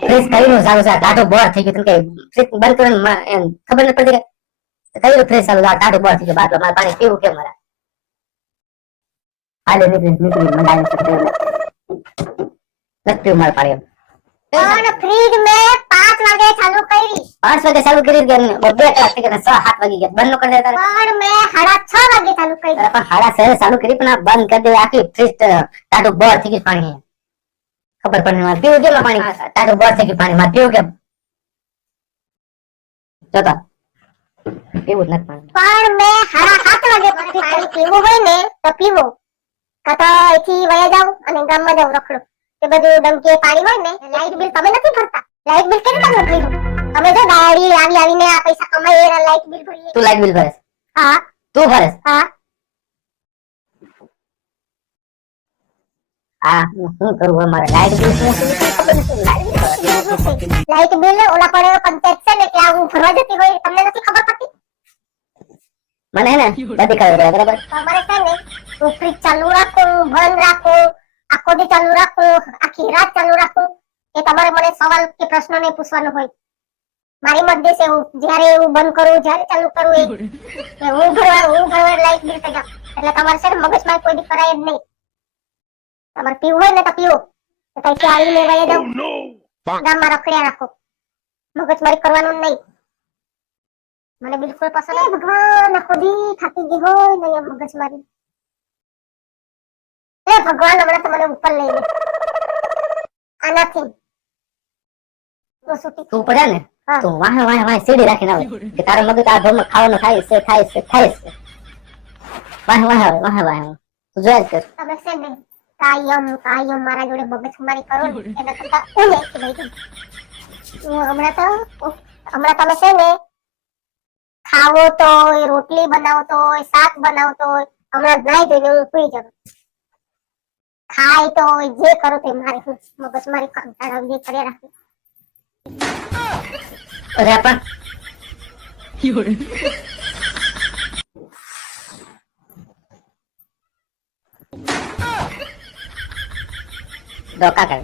fresh કરીને ચાલુ છે ટાટો બોર થઈ ગયો કે ફ્રીજ બંધ કરીને એમ ખબર નથી પડતી કે કયું ફ્રેશ ચાલુ છે ટાટો બોર થઈ ગયો બાટલો મારે પાણી પીવું કેમ મારા હાલે નીકળી મંડાવી શકते નથી મારે પાણી પણ ફ્રીજ મે 5 વાગે ચાલુ કરી 5 વાગે ચાલુ કરી કે 2 કલાક થઈ ગયા 6 7 વાગી ગયા બંધ ન કરી દેતા પણ મે 6:30 વાગે ચાલુ કરી પણ 6:30 ચાલુ કરી પણ આ બંધ કરી દે આખી ફ્રીજ ટાટો બોર થઈ ગયું પાણી ખબર પડે મારે પીવું કેમ પાણી ટાટો બોર થઈ ગયું પાણી મારે પીવું કેમ જોતા પીવું જ નથી પાણી પણ મે 7:30 વાગે પાણી પીવું હોય ને તો પીવો કાતો અહીંથી વયા જાવ અને ગામમાં જાવ રખડો કે બધું ડમકે પાણી હોય ને લાઈટ બિલ તમે નથી ભરતા લાઈટ બિલ કેમ તમે ભર્યું તમે જો ગાડી આવીને આ પૈસા કમાઈ એના લાઈટ બિલ ભરીએ તું લાઈટ બિલ ભરે હા તું ભરે હા શું કરું અમારે લાઈટ બિલ લાઈટ બિલ ઓલા પડે પંચાયત છે ને ત્યાં હું ભરવા જતી હોય તમને નથી ખબર પડતી મને હે ને બધી ખબર પડે બરાબર તમારે છે ને હું ફ્રીજ ચાલુ રાખું બંધ રાખું આખો દી ચાલુ રાખું આખી રાત ચાલુ રાખું એ તમારે મને સવાલ કે પ્રશ્ન નહીં પૂછવાનો હોય મારી મરજી છે હું જ્યારે હું બંધ કરું જ્યારે ચાલુ કરું એ હું ભરવા લાઈટ બિલ થઈ જાવ એટલે તમારે છે ને મગજમાં કોઈ દી કરાય જ નહીં તમારે પીવું હોય ને તો પીવો પૈસા આવીને વહી જાવ ગામમાં રખડ્યા રાખો મગજમારી કરવાનું નહીં મને બિલકુલ પસંદ નહીં ભગવાન આખો દી થાકી ગઈ હોય ને એમ મગજમારી એ ભગવાન હમણાં તો મને ઉપર લઈ લે આનાથી તું પડે ને તો વાહ સીડી રાખીને આવે કે તારા મગજ આ ઘરમાં ખાવાનું ખાય છે વાહ તું જોયા જ કર તમે છે ને કાયમ મારા જોડે મગજમારી કરો ને એના કરતા હું એકથી ભાઈ હમણાં તમે છે ને ખાવો તો રોટલી બનાવતો હોય શાક બનાવતો હોય હમણાં નાઈ ધોઈને હું સુઈ જાઉં ખાય તો જે કરો તે મારે મગજમારી કંટાળા જે કર્યા રાખે અરે પણ ડોકા કર